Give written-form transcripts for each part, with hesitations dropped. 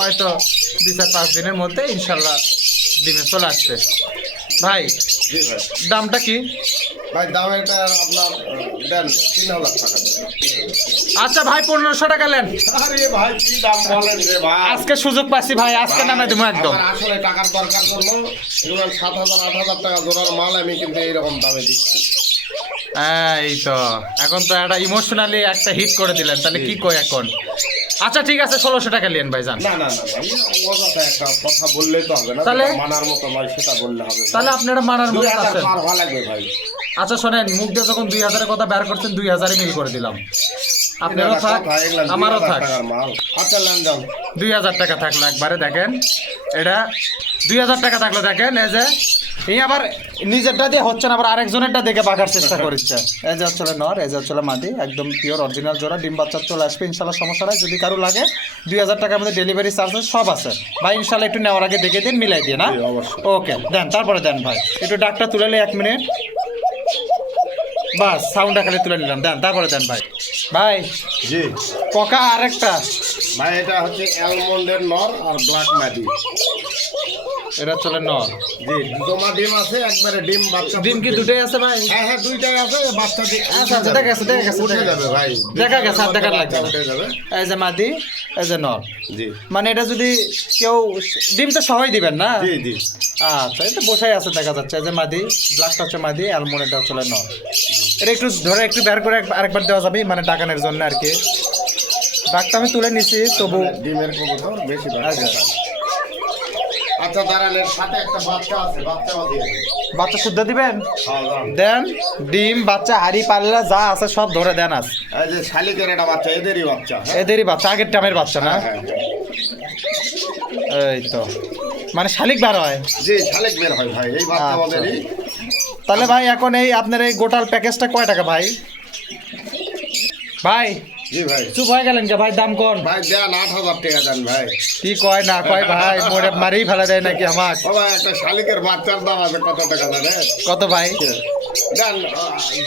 হয়তো 2-4-5 দিনের মধ্যে ইনশাল্লাহ ডিমে চলে আসছে। ভাই জি ভাই। দামটা কি? ভাই দাম এটা আপনার দেন 3,000 টাকা দেন। আচ্ছা ভাই 1500 টাকা নেন। আরে ভাই কি দাম বলেন রে ভাই? আজকে সুযোগ পাচ্ছি ভাই, আজকে নামে দেবো একদম। আমার আসলে টাকার দরকার করলো, এগুলো 7,000-8,000 টাকা জোড়ার মাল, আমি কিন্তু এইরকম দামে দিচ্ছি। এই তো এখন তো একটা ইমোশনালি একটা হিট করে দিলেন, তাহলে কি কই এখন? আচ্ছা ঠিক আছে 1600 টাকা নেন ভাই, যান। না না না ভাই, অযথা একটা কথা বললেই তো হবে না, তাহলে? যেটা মানার মতো নয় সেটা বললে হবে। তাহলে আপনারা মানার মতো 2,000 আছেন। পার হওয়া লাগবে ভাই। আচ্ছা শোনেন, মুখ দিয়ে যখন 2000 এর কথা বের করছেন 2000 মিল করে দিলাম। আপনারও এটা থাক কথা, এগুলা আমারও 2,000 থাক। টাকার মাল। আচ্ছা নেন যান। 2000 টাকা থাকলো একবারে, দেখেন এটা 2000 টাকা থাকলো, দেখেন এই যে এই আবার নিজেরটা দিয়ে হচ্ছে না, আবার আরেকজনেরটা দেখে বাঁকার চেষ্টা করছে। এই যে হচ্ছে নর, এই যে হচ্ছে মাদি, একদম পিওর অরিজিনাল জোড়া, ডিম বাচ্চা চলে আসবে ইনশাল্লাহ, সমস্যা নাই। যদি কারো লাগে 2000 টাকার মধ্যে ডেলিভারি চার্জেস সব আছে ভাই, ইনশাল্লাহ একটু নেওয়ার আগে দেখে দিন, মিলাই দিয়ে না। জি, অবশ্যই। ওকে দেন, তারপরে দেন ভাই, একটু ডাকটা তুলে নিলে 1 মিনিট, বাস সাউন্ডটা খালি তুলে নিলাম, দেন তারপরে দেন ভাই। ভাই জি পকা আরেকটা, ভাই, এটা হচ্ছে অ্যালমন্ডের নর আর ব্ল্যাক মাদি। এটা চলে নর। জি, জমা ডিম আছে, একবারে ডিম বাচ্চা। ডিম কি দুটোই আছে ভাই? হ্যাঁ হ্যাঁ, দুইটাই আছে, বাচ্চা আচ্ছা আচ্ছা, দেখা গেছে দেখা গেছে উঠে দেখা যাবে গেছে। ভাই, দেখা গেছে, আর দেখার লাগবে বাচ্চা না। উঠে যাবে। এই যে মাদি, এই যে নর, জি মানে এটা যদি কেউ ডিম তো সবাই দিবেন না? জি জি আচ্ছা, এটা বসাই আছে দেখা যাচ্ছে। এই যে মাদি, ব্ল্যাকটা হচ্ছে মাদি, অ্যালমন্ড এটা হচ্ছে নর। এটা একটু ধরে একটু বের করে আরেকবার দেওয়া যাবে, মানে ডাকানোর জন্য আর কি। ডাকটা আমি তুলে নিছি তবু। ডিমের কবুতর বেশি বাচ্চা আচ্ছা। পায়। আচ্ছা দাঁড়ান, এর সাথে একটা বাচ্চা আছে, বাচ্চাও দিয়ে দিন। বাচ্চা শুদ্ধ দিবেন? হ্যাঁ, দাঁড়ান। দেন, ডিম বাচ্চা হাড়ি পাল্লা যা আছে সব ধরে দেন। আজ এই যে শালিকের একটা বাচ্চা, এদেরই বাচ্চা। হ্যাঁ? এদেরই বাচ্চা, আগের টাইমের বাচ্চা না? হ্যাঁ, হ্যাঁ। এই তো মানে শালিক বার হয়। জি, শালিক বের হয় ভাই, এই বাচ্চা আচ্ছা। আমাদেরই। তাহলে ভাই এখন এই আপনার এই গোটাল প্যাকেজটা কয় টাকা ভাই? ভাই জি ভাই। চুপ হয়ে গেলেন কে ভাই, দাম কোন? ভাই দেন 8,000 টাকা দেন ভাই। কি কয় না কয় ভাই, মোড়ে মারেই ফেলা দেয় নাকি আমাক? ও ভাই, একটা শালিকের বাচ্চার দাম আছে কত টাকা জানেন? কত ভাই? দেন,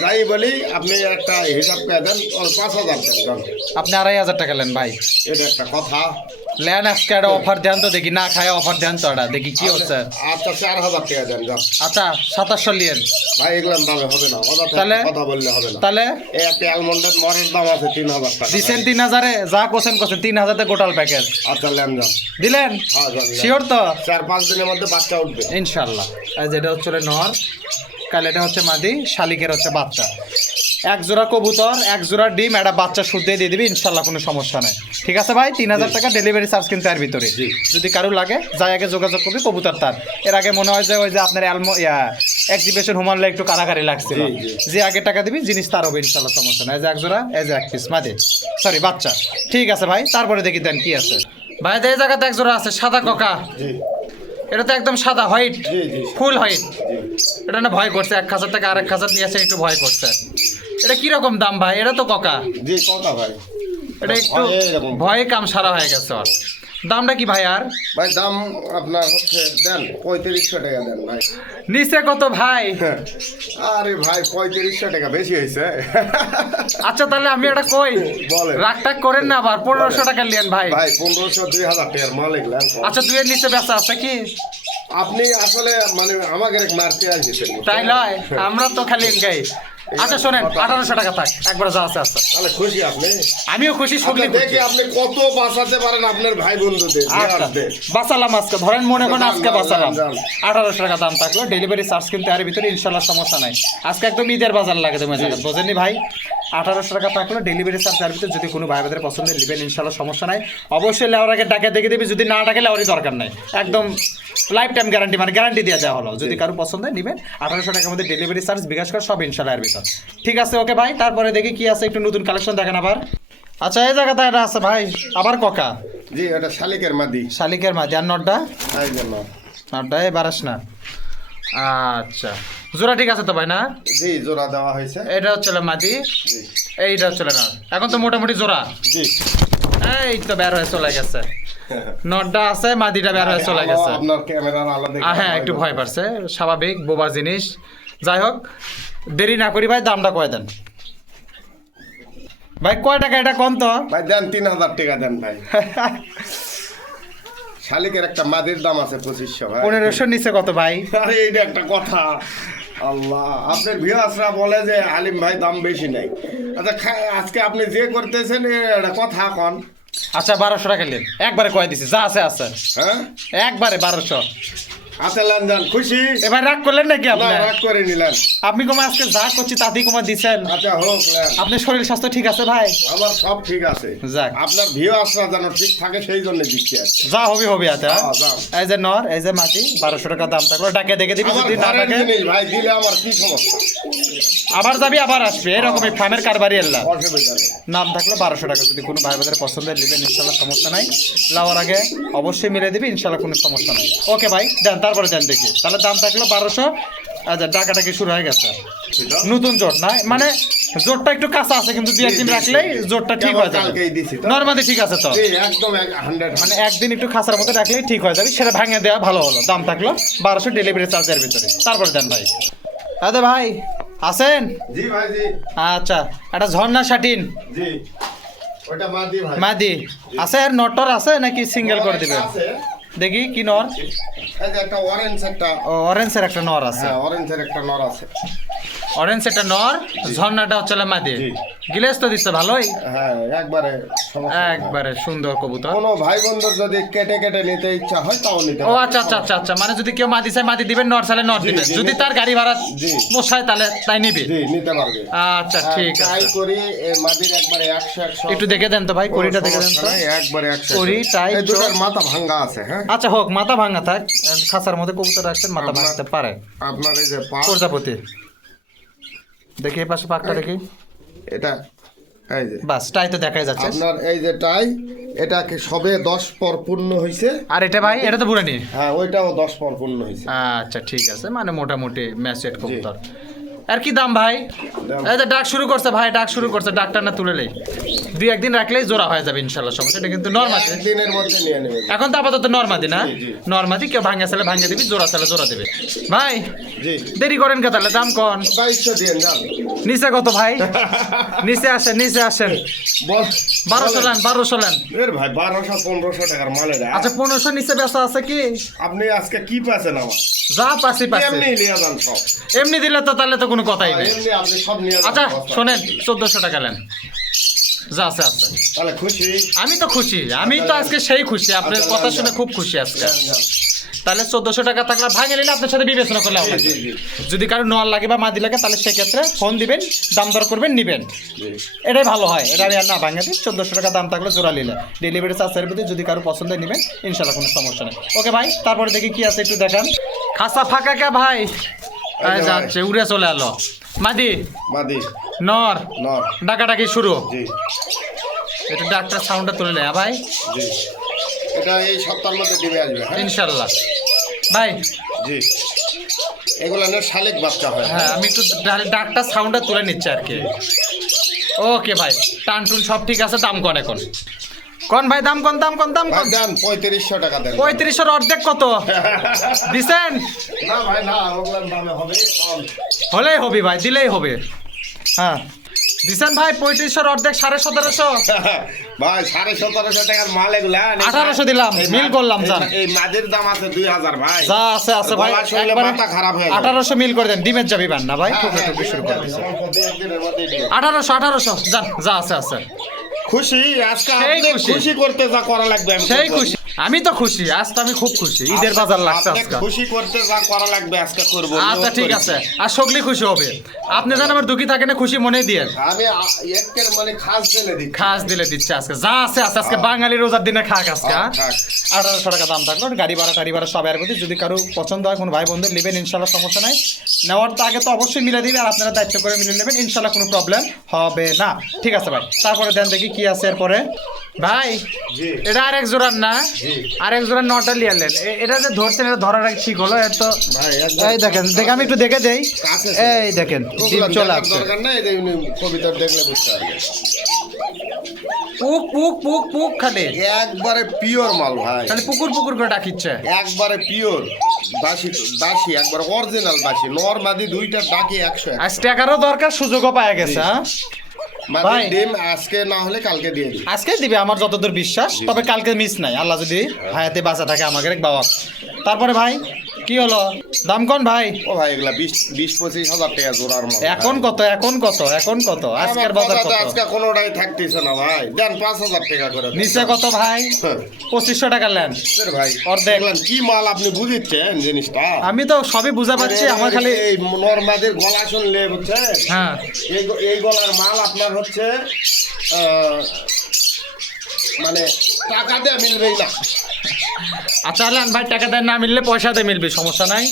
যাই বলি আপনি একটা হিসাব করে দেন, 5,000 দেন দেন। আপনি 2,500 টাকা নেন ভাই। এটা একটা কথা। লেন আজকে একটা অফার দেন তো দেখি, না খায় অফার দেন তো এটা দেখি কি হচ্ছে। আচ্ছা 4,000 টাকা দেন যান। আচ্ছা 2700 লিয়েন। ভাই এগুলোর দামে হবে না, অযথা তাহলে? কথা বললে হবে না। তাহলে এই একটা অ্যালমন্ডের নরের দাম আছে 3,000 টাকা। দিচ্ছেন 3000-এ, যা কোসেন কোসেন 3000 তে গোটাল প্যাকেজ আচ্ছা লেন যান। দিলেন? হ্যাঁ যান। শিওর তো? 4-5 দিনের মধ্যে বাচ্চা উঠবে। ইনশাল্লাহ। এই যেটা হচ্ছে নর, কাল এটা হচ্ছে মাদি, শালিকের হচ্ছে বাচ্চা। এক জোড়া কবুতর, এক জোড়া ডিম, একটা বাচ্চা শুদ্ধ দিয়ে দিবি ইনশাল্লাহ, কোনো সমস্যা নাই। ঠিক আছে ভাই, 3000 টাকা ডেলিভারি চার্জ কিন্তু এর ভিতরে। জি। যদি কারো লাগে যাই আগে যোগাযোগ করবি কবুতর তার। এর আগে মনে হয় যে ওই যে আপনার এক্সিবিশন হুমানলে একটু কারাকারি লাগছিল, জি, জি। যে আগে টাকা দিবি জিনিস তার হবে ইনশাল্লাহ, সমস্যা নাই। এই যে এক জোড়া, এই যে এক পিস মাদি, সরি বাচ্চা। ঠিক আছে ভাই, তারপরে দেখি দেন কি আছে ভাই। এই জায়গাতে এক জোড়া আছে সাদা কোকা, জি এটা তো একদম সাদা হোয়াইট, জি জি ফুল হোয়াইট। জি। এটা না ভয় করছে, এক খাঁচার থেকে আরেক খাঁচার নিয়ে আসে একটু ভয় করছে। এটা কিরকম দাম ভাই? এটা তো কোকা, জি কথা ভাই। এটা একটু ভয়ে এরকম। ভয়ে কাম সারা হয়ে গেছে ওর। দামটা কি ভাই? আর ভাই দাম আপনার হচ্ছে দেন 3500 টাকা দেন ভাই। নিচে কত ভাই? আরে ভাই 3500 টাকা বেশি হয়েছে। আচ্ছা তাহলে আমি এটা কই, বলেন। রাগটাক করেন না আবার, 1500 টাকা লিয়েন ভাই। ভাই 1500-2000 টাকার মাল এগুলা। আচ্ছা দুইয়ের নিচে বেচা আছে কি? আপনি আসলে মানে আমাকে মারতে আসছেন, তাই নয়, আমরা তো খালি গাই। আচ্ছা শোনেন, 1800 টাকা থাক, একবার যা আছে আছে। তাহলে খুশি আপনি? আমিও খুশি, আচ্ছা, সকলে খুশি। দেখি আপনি কত বাঁচাতে পারেন আপনার ভাই বন্ধুদের। আচ্ছা বাঁচালাম আজকে, ধরেন মনে করেন আজকে যান, বাঁচালাম। যান। 1800 টাকা দাম থাকলো, ডেলিভারি চার্জ কিন্তু এর ভিতরে ইনশাল্লাহ, সমস্যা নাই। আজকে একদম ঈদের বাজার লাগে তুমি বোঝেননি ভাই। 1800 টাকা থাকলো ডেলিভারি চার্জ এর ভিতরে, যদি কোনো ভাই বোনের পছন্দের নেবেন ইনশাল্লাহ, সমস্যা নাই। অবশ্যই লেওয়ার আগে টাকা দেখে দিবি, যদি না টাকা লেওয়ারই দরকার নাই, একদম লাইফ টাইম গ্যারান্টি, মানে গ্যারান্টি দিয়ে দেওয়া হলো। যদি কারো পছন্দ হয় নেবেন, 1800 টাকার মধ্যে ডেলিভারি চার্জ বিকাশ কর সব ইনশাল্লাহ এর ভিতর। ঠিক আছে ওকে ভাই, তারপরে দেখি কি আছে, একটু নতুন কালেকশন দেখেন আবার। আচ্ছা এই জায়গাতে এটা আছে ভাই, আবার কোকা, জি এটা শালিকের মাদি। শালিকের মাঝে, আর নটটা এই জন্য। নটটা বারাস না। আচ্ছা জোড়া ঠিক আছে তো ভাই না? জি জোড়া দেওয়া হয়েছে। এটা হচ্ছে মাদি, জি এইটা হচ্ছে না। এখন তো মোটামুটি জোড়া, জি। এই তো বের হয়ে চলে গেছে। নটটা আছে, মাদিটা বের হয়ে চলে গেছে। আপনার ক্যামেরার আলাদা। হ্যাঁ একটু ভয় পাচ্ছে, স্বাভাবিক, বোবা জিনিস। যাই হোক, দেরি না করি ভাই, দামটা কয় দেন ভাই? কয় টাকা এটা কোন তো? ভাই দেন 3,000 টাকা দেন ভাই। শালিকের একটা মাদির দাম আছে 2500 ভাই। 1500 নিচে কত ভাই? আরে এইটা একটা কথা, আল্লাহ আপনার ভিউয়ার্সরা বলে যে আলিম ভাই দাম বেশি নাই। আচ্ছা আজকে আপনি যে করতেছেন এটা কথা কন। আচ্ছা 1200 টাকা নেন, একবারে কয় দিছি, যা আছে আছে, হ্যাঁ একবারে 1200। আচ্ছা লানজান খুশি? এবার রাগ করলেন নাকি না, আপনি? রাগ করে নিলেন। আপনি কমা আজকে যা করছি তাতেই কমা দিছেন। আচ্ছা হোক লেন। আপনার শরীর স্বাস্থ্য ঠিক আছে ভাই? আমার সব ঠিক আছে, যাক। আপনার ভিউয়ার্সরা যেন ঠিক থাকে সেই জন্য দিচ্ছি আজকে। যা হবে হবে আচ্ছা। হ্যাঁ, যাও। এই যে নর, এই যে মাটি, 1200 টাকা দাম থাকলো, ডাকে দেখে দিবি, আমার যদি না ঘরের ডাকে জিনিস ভাই দিলে আমার কি সমস্যা? আবার যাবি আবার আসবে, এরকমই ফার্মের কারবারি এল্লা। অসুবিধা নেই। নাম থাকলো 1200 টাকা, যদি কোনো ভাই বাজারে পছন্দের নেবেন ইনশাল্লাহ সমস্যা নাই, লাওয়ার আগে অবশ্যই মিলে দিবি ইনশাল্লাহ, কোনো সমস্যা নাই। ওকে ভাই দেন, তারপরে দেন দেখি, তাহলে দাম থাকলো 1200। আচ্ছা ডাকাটাকি শুরু হয়ে গেছে, নতুন জোট না মানে, জোটটা একটু কাঁচা আছে কিন্তু 2-1 দিন রাখলেই জোটটা ঠিক হয়ে যাবে। কালকেই দিছি তো। নরমালি ঠিক আছে তো, জি, একদম 100 মানে একদিন একটু খাঁচার মধ্যে রাখলেই ঠিক হয়ে যাবে, সেটা ভাঙে দেওয়া ভালো হলো। দাম থাকলো 1200 ডেলিভারি চার্জের ভিতরে, তারপরে দেন ভাই। আরে ভাই আছেন? জি ভাই জি আচ্ছা, একটা ঝর্ণা শাটিন জি, ওটা মাদি ভাই। মাদি আছে, আর নটর আছে নাকি সিঙ্গেল করে দিবেন? আছে। দেখি কি নর? এই যে একটা অরেঞ্জ একটা, অরেঞ্জের একটা নর আছে, হ্যাঁ অরেঞ্জের একটা নর আছে। অরেঞ্জ একটা নর, ঝর্ণাটা হচ্ছে মাদি। জি। গিলেস তো দিচ্ছে ভালোই, হ্যাঁ একবারে সমস্যা নেই। একবারে সুন্দর কবুতর। কোনো ভাই বন্ধুর যদি কেটে কেটে নিতে ইচ্ছা হয় তাও নিতে ও পারে। আচ্ছা আচ্ছা আচ্ছা আচ্ছা, মানে যদি কেউ মাদি চায় মাদি দিবেন, নর চাইলে নর জি, দিবেন, জি, যদি জি। তার গাড়ি ভাড়া জি। পোষায় তাহলে তাই নিবে। জি নিতে পারবে। আচ্ছা ঠিক ট্রাই আছে, করি এই মাদির একবারে 100 একটু দেখে দেন তো ভাই, কড়িটা দেখে দেন তো। একবারে 100 কড়ি, টাই, এই দুটার চোখ। মাথা ভাঙা আছে। হ্যাঁ আচ্ছা হোক, মাথা ভাঙা থাক, খাঁচার মধ্যে কবুতর রাখছেন, মাথা আপনার- ভাঙতে পারে। আপনার এই যে পা, প্রজাপতি দেখি, এই পাশে পাকটা দেখি, এটা এই যে বাস টাই তো দেখাই যাচ্ছে। আপনার এই যে টাই, এটাকে সবে 10 পর পূর্ণ হয়েছে। আর এটা ভাই, এটা তো বুড়ানি। হ্যাঁ ওইটাও 10 পর পূর্ণ হয়েছে। আচ্ছা ঠিক আছে, মানে মোটামুটি ম্যাচেট কবুতর। আর কি দাম ভাই? দাম। এই যে ডাক শুরু করছে ভাই, ডাক শুরু করছে, ডাকটা না তুলেলেই 2-1 দিন রাখলেই জোড়া হয়ে যাবে ইনশাল্লাহ, সমস্যা এটা কিন্তু নরমাদি। একদিনের মধ্যে নিয়ে নেবে। এখন তো আপাতত নরমাদি না, জি, জি। নরমাদি, কেউ ভাঙা চালে ভাঙে দিবি, জোড়া চালে জোড়া দেবে। ভাই জি দেরি করেন কে তাহলে, দাম কন। 2200 দিয়ে যান। নিচে কত ভাই? নিচে আসেন, নিচে আসেন। বল 1200 লেন, 1200 লেন। এর ভাই 1200-1500 টাকার মালে দেয়। আচ্ছা 1500 নিচে বেচা আছে কি? আপনি আজকে কি পাচ্ছেন আমার? যা পাচ্ছি পাচ্ছি, এমনি নিয়ে যান সব। এমনি দিলে তো তাহলে তো কোনো কথাই নেই। এমনি আপনি সব নিয়ে যান। আচ্ছা বস্তা। শোনেন, 1400 টাকা নেন, যা আছে আছে। তাহলে খুশি? আমি তো খুশি, আমি তো আজকে সেই খুশি, আপনার আচ্ছা, কথা যান, শুনে যান। খুব খুশি আজকে। যান, যান। তাহলে 1400 টাকা থাকলে ভাঙে নিলে আপনার সাথে বিবেচনা করলে হবে। জি, জি, যদি কারো নোয়ার লাগে বা মাদি লাগে তাহলে সেক্ষেত্রে ফোন দিবেন, দাম দর করবেন, নিবেন, জি। এটাই ভালো হয়। এটা আমি আর না ভাঙে দিই, 1400 টাকা দাম থাকলে জোড়া নিলে ডেলিভারি চার্জের ভিতরে যদি কারো পছন্দ নিবেন ইনশাল্লাহ কোনো সমস্যা নেই। ওকে ভাই, তারপরে দেখি কি আছে একটু দেখান। খাসা ফাঁকা কে ভাই? এই যে যাচ্ছে, উড়ে চলে এলো মাদি, মাদি নর, নর। ডাকাডাকি শুরু। জি এটা ডাক্তার সাউন্ডটা তুলে নেয় ভাই, জি, এটা এই সপ্তাহের মধ্যে দিবে আসবে। হ্যাঁ ইনশাল্লাহ। ভাই জি, এগুলো না শালিক বাচ্চা হয়। হ্যাঁ, আমি একটু ডাক্তার সাউন্ডটা তুলে নিচ্ছি আর কি। ওকে ভাই, টান টুন সব ঠিক আছে, দাম কন এখন? কোন ভাই দাম কোন, দাম কোন, দাম ভাই কোন? দেন 3500 টাকা দেন। 3500 অর্ধেক কত দিছেন? না ভাই না, ওগুলোর দামে হবে কম। হলেই হবে ভাই, দিলেই হবে। হ্যাঁ দিছেন ভাই, 3500 অর্ধেক 1750। ভাই 1750 টাকার মাল এগুলা। 1800 দিলাম, এই মিল করলাম, যান। এই মাদের দাম আছে 2000 ভাই। যা আছে আছে ভাই, গলা শুনলে একবারে মাথা খারাপ হয়ে যাবে। 1800 মিল করে দেন, ডিমের যাবি বান না ভাই, হ্যাঁ, টুকরো হ্যাঁ, টুকরো শুরু করে দিছে। অল্প দু একদিনের মধ্যেই দিবে। 1800 যান, যা আছে আছে। খুশি আজকে সেই আপনি খুশি। খুশি করতে যা করা লাগবে আমি সেই করবো। খুশি, আমি তো খুশি, আজ তো আমি খুব খুশি, ঈদের বাজার লাগছে আপনি আজকে। খুশি করতে যা করা লাগবে আজকে করব। আচ্ছা ঠিক আছে, আর সকলে খুশি হবে। আপনি যেন আমার দুঃখী থাকে না, খুশি মনে দিয়ে আমি একের মানে খাস জেনে দিচ্ছি। খাস দিলে দিচ্ছে আজকে, যা আছে আছে আজকে, বাঙালি রোজার দিনে খাক আজকে। হ্যাঁ, খাক। 1800 টাকা দাম থাকলো, গাড়ি ভাড়া টাড়ি ভাড়া সব এর মধ্যে, যদি কারো পছন্দ হয় কোনো ভাই বন্ধু নেবেন ইনশাল্লাহ সমস্যা নাই। নেওয়ার তো আগে তো অবশ্যই মিলে দিবে, আর আপনারা দায়িত্ব করে মিলে নেবেন ইনশাল্লাহ, কোনো প্রবলেম হবে না। ঠিক আছে ভাই, তারপরে দেন দেখি কি আছে এরপরে। ভাই জি এটা আরেক জোড়ার না, জি আরেক জোড়ার নটা লিয়ালেন, এটা যে ধরছেন এটা ধরার আগে ঠিক হলো, এর তো ভাই একদম এই দেখেন, দেখে আমি একটু দেখে দেই, কাছে এই দেখেন ডিম ওগুলা চলে দেখার আসছে। দরকার নাই, এই যে কবিতা দেখলে বুঝতে পারবে। পুক পুক পুক পুক খালি একবারে পিওর মাল ভাই, খালি পুকুর পুকুর করে ডাকিচ্ছে। একবারে পিওর দাসি দাসি, একবারে অরিজিনাল দাসি। নর মাদি দুইটা ডাকে 100। আজ টাকারও দরকার, সুযোগও পাওয়া গেছে। হ্যাঁ মাদির ভাই ডিম আজকে না হলে কালকে দিয়ে দিই। আজকে দিবে আমার যতদূর বিশ্বাস, তবে কালকে মিস নাই, আল্লাহ যদি হায়াতে বাঁচা থাকে আমাকে বাবা। তারপরে ভাই কি হলো, দাম কোন ভাই? ও ভাই এগুলা 20-25 হাজার টাকা জোড়ার মাল। এখন কত, এখন কত, এখন কত আজকের বাজার কত? আজকে কোনোটাই থাকতেছে না ভাই, দেন 5,000 টাকা করে দেন। নিচে কত ভাই? 2500 টাকা নেন ভাই অর্ধেক। দেখলেন কি মাল আপনি বুঝিচ্ছেন জিনিসটা? আমি তো সবই বুঝা পাচ্ছি, আমার খালি এই নরমাদের গলা শুনলে বুঝছেন, হ্যাঁ এই গলার মাল আপনার হচ্ছে মানে টাকা দিয়ে মিলবেই না। আচ্ছা আলান ভাই, টাকা দেন, না মিললে পয়সা দিয়ে মিলবে, সমস্যা নাই।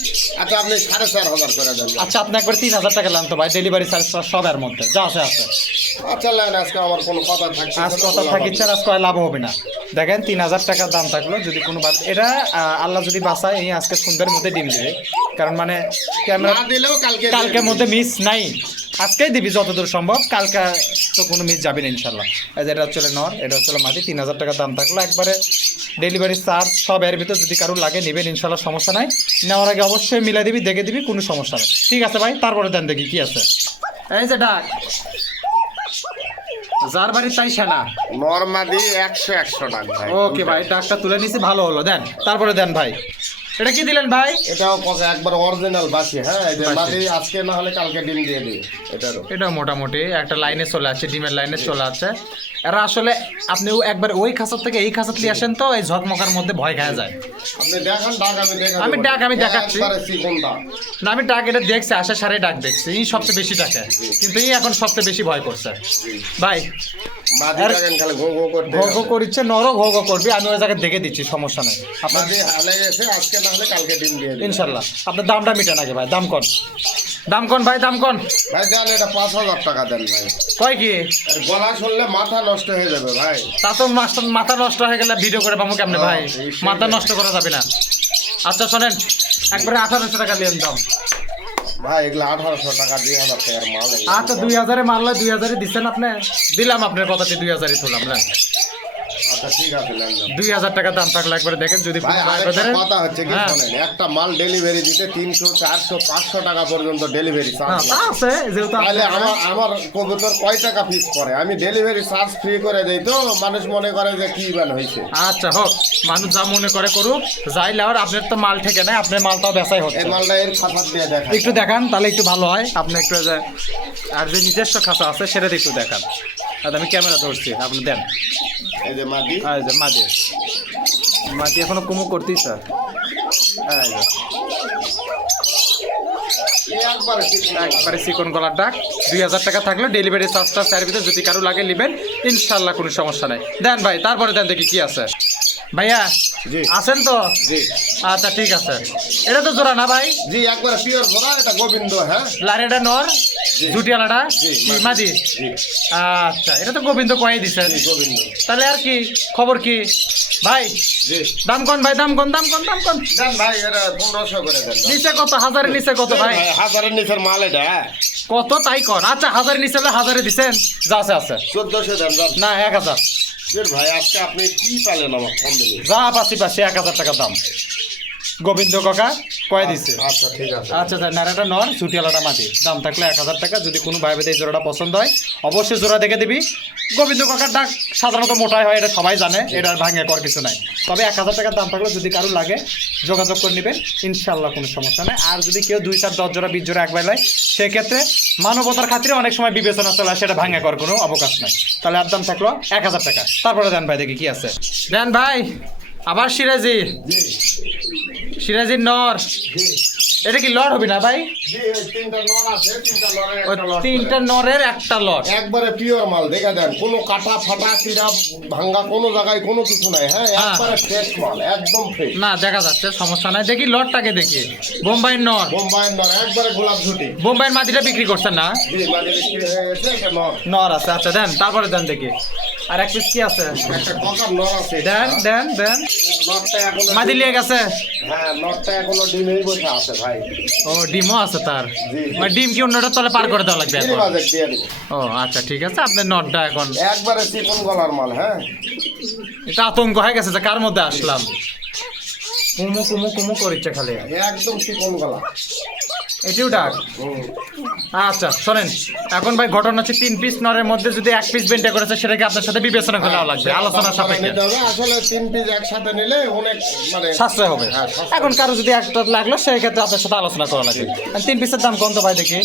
আচ্ছা আপনি 4,500 করে দেন। আচ্ছা আপনি একবার 3000 টাকা নেন তো ভাই, ডেলিভারি চার্জ সব এর মধ্যে যা আছে আছে। আচ্ছা লাইন আজকে আমার কোনো কথা থাকছে আজ কথা থাকিচ্ছে, আজকে আর লাভ হবে না। দেখেন 3000 টাকা দাম থাকলো, যদি কোনো এটা আল্লাহ যদি বাঁচায় এই আজকে সন্ধ্যার মধ্যে ডিম দিবে, কারণ মানে ক্যামেরা না দিলেও কালকে কালকের মধ্যে মিস নাই, আজকেই দিবি যতদূর সম্ভব, কালকে তো কোনো মিস যাবে না ইনশাল্লাহ। এই যে এটা হচ্ছে নর, এটা হচ্ছে মাটি, 3000 টাকা দাম থাকলো, একবারে ডেলিভারি চার্জ সব এর ভিতর, যদি কারো লাগে নেবেন ইনশাল্লাহ, সমস্যা নাই। নেওয়ার আগে অবশ্যই মিলাই দিবি, দেখে দিবি, কোনো সমস্যা নেই। ঠিক আছে ভাই, তারপরে দেন দেখি কি আছে। এই যে ডাক যার বাড়ি তাই সেনা। নরমাদি 100 টাকা ভাই। ওকে ভাই, ডাকটা তুলে নিছি, ভালো হলো, দেন তারপরে দেন ভাই। এটা কি দিলেন ভাই? এটাও কথা একবার অরিজিনাল বাসি, হ্যাঁ এই যে মাদি আজকে না হলে কালকে ডিম দিয়ে দিই। এটারও এটা মোটামুটি একটা লাইনে চলে আসছে, ডিমের লাইনে চলে আসছে। এরা আসলে আপনি একবার ওই খাঁচার থেকে এই খাঁচাত নিয়ে আসেন তো, এই ঝকমকার মধ্যে ভয় খাওয়া যায়। আপনি দেখান ডাক, আমি দেখাবো। আমি ডাক আমি দেখাচ্ছি। একবারে চিকন দাম। না আমি ডাক এটা দেখছি, আশা সারে ডাক দেখছি, এই সবচেয়ে বেশি ডাকে, কিন্তু এই এখন সবচেয়ে বেশি ভয় করছে ভাই। মাদি দেখেন খালি ঘো ঘো করতে ঘো ঘো করিচ্ছে, নরও ঘো ঘো করবি, আমি ওই জায়গায় দেখে দিচ্ছি, সমস্যা নেই। আপনার মাদি হালে গেছে, আজকে না হলে কালকে ডিম দিয়ে দিই। ইনশাল্লাহ। আপনার দামটা মিটে নাকি ভাই? দাম কোন, দাম কোন ভাই, দাম কোন? ভাই দেন এটা 5,000 টাকা দেন ভাই। কয় কি? আর গলা শুনলে মাথা নষ্ট হয়ে যাবে ভাই। তা তো মাথা নষ্ট হয়ে গেলে ভিডিও করে পাবো কেমনে ভাই? মাথা নষ্ট করা যাবে না। আচ্ছা শোনেন, একবারে 1800 টাকা নিয়ে দাম ভাই এগুলো 1800 টাকা 2,000 টাকার মাল। আচ্ছা 2000-এ মারলে 2000-এ দিচ্ছেন আপনি, দিলাম আপনার কথাতে 2000-ই তুললাম না। আচ্ছা ঠিক আছে নেন নেন। 2000 টাকা দাম থাকলে একবারে দেখেন, যদি ভাই আরেকটা কথা হচ্ছে কি হ্যাঁ। শুনেন, একটা মাল ডেলিভারি দিতে 300 400 500 টাকা পর্যন্ত ডেলিভারি চার্জ হ্যাঁ, তা আছে যেহেতু তাহলে আমার কবুতর কয় টাকা পিস পড়ে? আমি ডেলিভারি চার্জ ফ্রি করে দেই, তো মানুষ মনে করে যে কি বান হয়েছে। আচ্ছা হোক, মানুষ যা মনে করে করুক, যাই লাওয়ার আপনার তো মাল থেকে নাই, আপনার মালটাও বেচাই হচ্ছে। এই মালটা এর খাতার দিয়ে দেখা একটু দেখান তাহলে একটু ভালো হয়, আপনি একটু আর যে নিজস্ব খাতা আছে সেটা একটু দেখান। আর আমি ক্যামেরা ধরছি, আপনি দেন। এই যে মাদি, এই যে মাঝে মাটি এখনো কুমু করতেই স্যার। একবারে চিকন। একবারে চিকন গলার ডাক, 2000 টাকা থাকলে ডেলিভারি চার্জটা তার ভিতরে, যদি কারো লাগে নেবেন ইনশাল্লাহ, কোনো সমস্যা নাই। দেন ভাই, তারপরে দেন দেখি কি আছে। ভাইয়া জি। আছেন তো? জি আচ্ছা ঠিক আছে। এটা তো জোড়া না ভাই? জি একবারে পিওর ধরা, এটা গোবিন্দ। হ্যাঁ লারেটা নর, জি। জুটিয়ালাটা জি, কি মাদি? জি আচ্ছা, এটা তো গোবিন্দ কয়ে দিছেন, জি গোবিন্দ। তাহলে আর কি খবর কি ভাই? জি দাম কোন ভাই, দাম কোন, দাম কোন, দাম কোন? দেন ভাই এটা 1500 করে দেন। নিচে কত, হাজারের নিচে কত ভাই? হাজারের নিচের মাল এটা। কত তাই কর। আচ্ছা হাজারের নিচে হলে 1000-এ দিছেন, যা আছে আছে। 1400 দেন দেন। না 1000, ভাই আজকে আপনি কি পালেন আমার কম দিলে? যা পাচ্ছি 1000 টাকা দাম গোবিন্দ কাকা কয়ে দিচ্ছে। আচ্ছা ঠিক আছে। আচ্ছা স্যার, নারাটা নর, ছুটিয়ালাটা মাটি, দাম থাকলে 1000 টাকা। যদি কোনো ভাই বোধ এই জোড়াটা পছন্দ হয় অবশ্যই জোড়া দেখে দিবি। গোবিন্দ কাকার ডাক সাধারণত মোটাই হয়, এটা সবাই জানে, এটার ভাঙে কর কিছু নাই। তবে 1000 টাকার দাম থাকলে যদি কারো লাগে যোগাযোগ করে নেবেন ইনশাল্লাহ, কোনো সমস্যা নেই। আর যদি কেউ 2 4 10 জোড়া 20 জোড়া একবার লয়, সেক্ষেত্রে মানবতার খাতিরে অনেক সময় বিবেচনা চলে আসে, এটা ভাঙে কর কোনো অবকাশ নাই। তাহলে আর দাম থাকলো 1000 টাকা। তারপরে দেন ভাই দেখি কি আছে। দেন ভাই আবার সিরাজি, জি সিরাজির নর, জি এটা কি লট হবে না ভাই? জি এই তিনটা নর আছে, তিনটা নরের ওই একটা লট। 3টা নরের একটা লট। একবারে পিওর মাল, দেখা দেন কোনো কাটা ফাটা চিরা ভাঙ্গা কোনো জায়গায় কোনো কিছু নাই। হ্যাঁ হ্যাঁ। একবারে ফ্রেশ মাল, একদম ফ্রেশ। না দেখা যাচ্ছে, সমস্যা নাই। দেখি লটটাকে দেখি। বোম্বাইয়ের নর, বোম্বাইয়ের নর একবারে গোলাপ ঝুটি। বোম্বাইয়ের মাটিটা বিক্রি করছেন না? জি মাঝে বিক্রি হয়ে গেছে, এটা নর। নর আছে, আচ্ছা দেন, তারপরে দেন দেখি। আর এক পিস কি আছে? একটা ককার নর আছে। দেন দেন দেন। নরটা এখনো মাদি লিয়ে গেছে? হ্যাঁ নরটা এখনো ডিমেই বসে আছে ভাই। ও ডিমও আছে তার, জি। মানে ডিম কি অন্যটা তলে পার করে দেওয়া লাগবে চিনি এখন? বাজেট দিয়ে দিব। ও আচ্ছা ঠিক আছে, আপনার নটটা এখন একবারে চিকন গলার মাল। হ্যাঁ এটা আতঙ্ক হয়ে গেছে যে কার মধ্যে আসলাম। কুমু কুমু কুমু করিচ্ছে খালি। একদম চিকন গলা। এটিও ডাক। আচ্ছা শোনেন, এখন ভাই ঘটনা হচ্ছে 3 পিস নরের মধ্যে যদি 1 পিস বেন্টা করেছে সেটাকে আপনার সাথে বিবেচনা করে নেওয়া লাগবে, আলোচনার সাপেক্ষে নিতে হবে। আসলে 3 পিস একসাথে নিলে অনেক মানে সাশ্রয় হবে। হ্যাঁ, সাশ্রয়। এখন কারো যদি একটা লাগলো সেই ক্ষেত্রে আপনার সাথে আলোচনা করা লাগবে। 3 পিসের দাম কত ভাই দেখি?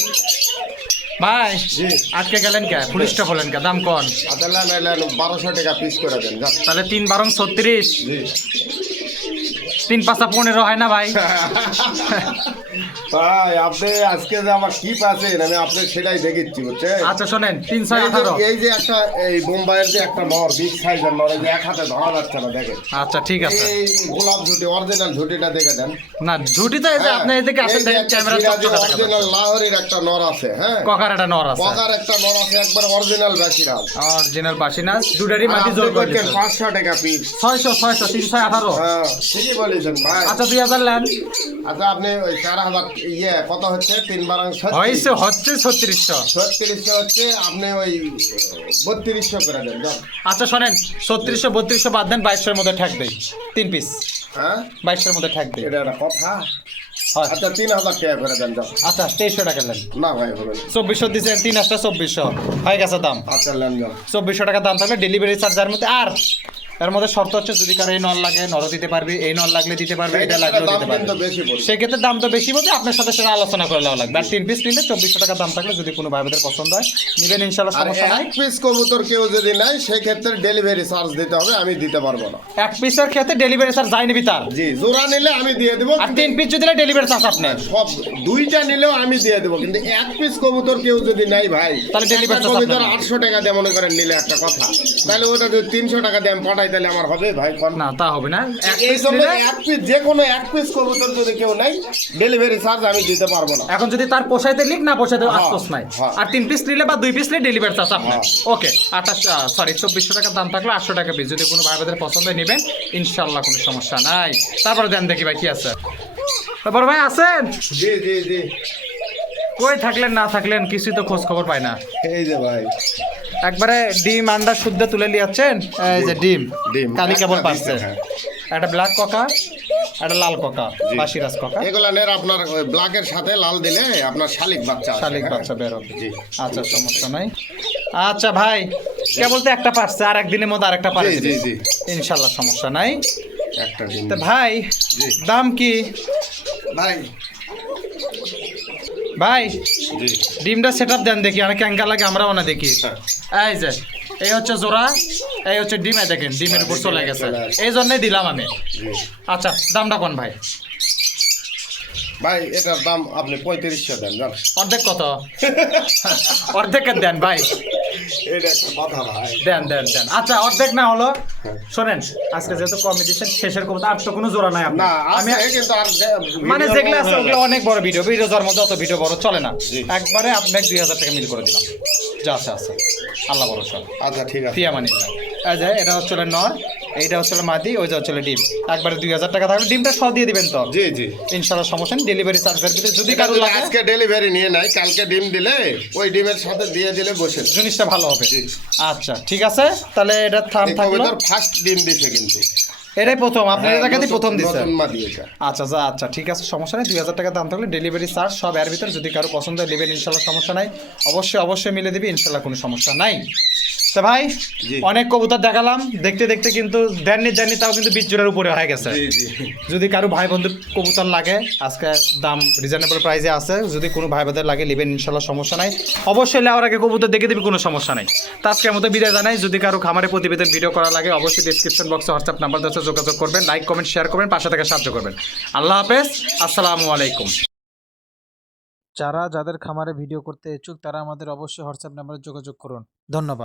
ভাই জি। আজকে গেলেন কে, পুলিশ স্টপ হলেন কে, দাম কন? আদালা নাইলে 1200 টাকা পিস করে দেন যান। তাহলে 3 বারং 36, জি 3 পাঁচা 15 হয় না ভাই? ভাই আপনি আজকে যে আমার কি পাচ্ছেন আমি আপনি সেটাই দেখিচ্ছি বুঝছেন। আচ্ছা শোনেন, 3 6 এই যে- 18। এই যে একটা এই বোম্বাইয়ের যে একটা নর বিগ সাইজের নর, এই যে এক হাতে ধরা যাচ্ছে না দেখেন। আচ্ছা ঠিক আছে। এই গোলাপ ঝুটি অরিজিনাল ঝুটিটা দেখে দেন। না ঝুটি তো এই যে আপনি এদিকে আসেন দেখেন ক্যামেরা চকচকা দেখা অরিজিনাল লাহোরের একটা নর আছে, হ্যাঁ ককার একটা নর আছে, পকার একটা নর আছে একবার অরিজিনাল বেশিরাল। অরিজিনাল বাসিনাস, দুটারই মাটি জোর করে দিয়েছে। 500 টাকা পিস। 600 600 3 6 18। হ্যাঁ ঠিকই বলেছেন ভাই। আচ্ছা 2000 নেন। আচ্ছা আপনি ওই 4000 ইয়ে কত হচ্ছে 3 বারাং হয়েছে হচ্ছে 3600। 3600 হচ্ছে আপনি ওই 3200 করে দেন যান। আচ্ছা শোনেন, 3600 3200 বাদ দেন, 2200 এর মধ্যে ঠেক দেই 3 পিস, হ্যাঁ 2200 এর মধ্যে ঠেক দেই। এটা একটা কথা। হয় আচ্ছা 3000 টাকা করে দেন যান। আচ্ছা 2300 টাকা নেন। না ভাই হবে না। 2400 দিয়েছেন, 3 আসটা 2400 হয়ে গেছে দাম। আচ্ছা নেন যান। 2400 টাকা দাম থাকলে ডেলিভারি চার্জের মধ্যে। আর এর মধ্যে শর্ত হচ্ছে যদি কারো এই নল লাগে নরও দিতে পারবে, এই নল লাগলে দিতে পারবে, এটা লাগলেও দাম দিতে পারবে। কিন্তু বেশি পড়বে। সেক্ষেত্রে দাম তো বেশি বলতে আপনার সাথে সেটা আলোচনা করে নেওয়া লাগবে। আর 3 পিস নিলে 2400 টাকা দাম থাকলে যদি কোনো ভাই বোনের পছন্দ হয় নিবেন, ইনশাল্লাহ আর সমস্যা নাই। এক পিস কবুতর কেউ যদি নাই সেই ক্ষেত্রে ডেলিভারি চার্জ দিতে হবে, আমি দিতে পারবো না। 1 পিসের ক্ষেত্রে ডেলিভারি চার্জ যাই নিবি তার। জি জোড়া নিলে আমি দিয়ে দেবো, আর 3 পিস যদি ডেলিভারি চার্জ আপনার। সব দুইটা নিলেও আমি দিয়ে দেবো, কিন্তু এক পিস কবুতর কেউ যদি নাই ভাই তাহলে delivery একটা charge কবুতর আপনার। 800 টাকা দিয়ে মনে করেন নিলে একটা কথা, তাহলে ওটা যদি 300 টাকা দিয়ে আমি পাঠাই তাহলে আমার হবে ভাই কোন? না তা হবে না, 1 এই পিস জন্য নিলে। এক পিস যে কোনো এক পিস কবুতর যদি কেউ নাই ডেলিভারি চার্জ আমি দিতে পারবো না। এখন যদি তার পোষাইতে লিখ না পোষাইতে হ্যাঁ, আফসোস নাই। হ্যাঁ। আর 3 পিস নিলে বা 2 পিস নিলে ডেলিভারি চার্জ আপনার। হ্যাঁ। ওকে 2400 টাকা দাম থাকলে 800 টাকা পিস, যদি কোনো ভাই বোনের পছন্দ হয় নেবেন, ইনশাআল্লাহ কোনো সমস্যা নাই। তারপরে দেন দেখি ভাই কি আছে। বড় ভাই আছেন? জি জি জি কই থাকলেন না থাকলেন কিছুই তো খোঁজ খবর পাই না। এই যে ভাই একবারে ডিম আন্ডা শুদ্ধ তুলে নিয়েছেন, এই যে ডিম ডিম। কালি কেবল একটা পাচ্ছে। হ্যাঁ। একটা ব্ল্যাক ককা, একটা লাল ককা, বাসিরাজ ককা, এগুলা নের আপনার ওই ব্ল্যাকের সাথে লাল দিলে আপনার শালিক বাচ্চা আছে, শালিক হ্যাঁ। বাচ্চা বের হবে। জি। আচ্ছা সমস্যা নাই। আচ্ছা ভাই কেবল তো একটা পারছে, আর একদিনের মধ্যে আরেকটা পারে জি, জি, জি। ইনশাল্লাহ সমস্যা নাই। একটা ডিম। তা ভাই জি। দাম কি ভাই ভাই? জি ডিমটা সেট আপ দেন দেখি, অনেক ক্যাঙ্কা লাগে আমরাও না দেখি। হ্যাঁ। এই যে এই হচ্ছে জোড়া, এই হচ্ছে ডিম, এই দেখেন ডিমের উপর চলে গেছে, চলে আসছে। এই জন্যই দিলাম আমি। জি আচ্ছা দামটা কোন ভাই? ভাই এটার দাম আপনি 3500 দেন জান। অর্ধেক কত? অর্ধেকের দেন ভাই, এটা একটা কথা ভাই। দেন দেন দেন। আচ্ছা অর্ধেক না হলো, শোনেন আজকে যেহেতু কমে দিচ্ছেন শেষের কমতে আর তো কোনো জোড়া নাই আপনার। না আমি আমি কিন্তু আর মানে ভিডিও যেগুলো আছে বড় ওগুলো হয়ে অনেক বড় ভিডিও, ভিডিও যার মধ্যে অত ভিডিও বড় চলে না। জি। একবারে আপনাকে 2000 টাকা মিল করে দিলাম, যা আছে আছে, আল্লাহ ভরসা, যাবে। আচ্ছা ঠিক আছে। ফিয়া মানিল্লাহ। এই যে এটা হচ্ছে নর, এইটা হচ্ছে মাদি, ওই যে হচ্ছে ডিম। একবারে 2000 টাকা থাকবে, ডিমটা সহ দিয়ে দিবেন তো জি জি ইনশাআল্লাহ সমস্যা নেই। ডেলিভারি চার্জের ভিতরে যদি এটা কারো যদি লাগে আজকে ডেলিভারি নিয়ে নাই কালকে ডিম দিলে ওই ডিমের সাথে দিয়ে দিলে বসে যাবে। জিনিসটা ভালো হবে। জি। আচ্ছা ঠিক আছে, তাহলে এটা থাম এই থাকলো, কবিতার ফার্স্ট ডিম দিছে কিন্তু। এটাই প্রথম আপনার হ্যাঁ, জায়গাতেই নতুন- প্রথম দিচ্ছে। নতুন মা দিয়েছে। আচ্ছা আচ্ছা ঠিক আছে সমস্যা নেই। 2000 টাকা দাম থাকলে ডেলিভারি চার্জ সব এর ভিতরে, যদি কারো পছন্দ হয় নেবেন ইনশাল্লাহ সমস্যা নাই। অবশ্যই অবশ্যই মিলে দিবি ইনশাল্লাহ, কোনো সমস্যা নাই। তো ভাই জি। অনেক কবুতর দেখালাম, দেখতে দেখতে কিন্তু দেননি তাও কিন্তু 20 জোড়ার উপরে হয়ে গেছে। জি জি যদি কারো ভাই বন্ধুর কবুতর লাগে আজকে দাম রিজনেবল প্রাইসে আছে, যদি কোনো ভাই বোনদের লাগে নেবেন ইনশাল্লাহ সমস্যা নাই। অবশ্যই লেওয়ার আগে কবুতর দেখে দিবি, কোনো সমস্যা নাই। তো আজকের মতো বিদায় জানাই। যদি কারো খামারে প্রতিবেদন ভিডিও করা লাগে অবশ্যই ডিসক্রিপশন বক্সে হোয়াটসঅ্যাপ নাম্বার দেওয়া আছে, যোগাযোগ করবেন, লাইক কমেন্ট শেয়ার করবেন, পাশে থেকে সাহায্য করবেন। আল্লাহ হাফেজ, আসসালামু আলাইকুম। যারা যাদের খামারে ভিডিও করতে ইচ্ছুক তারা আমাদের অবশ্যই হোয়াটসঅ্যাপ নাম্বারে যোগাযোগ করুন। ধন্যবাদ।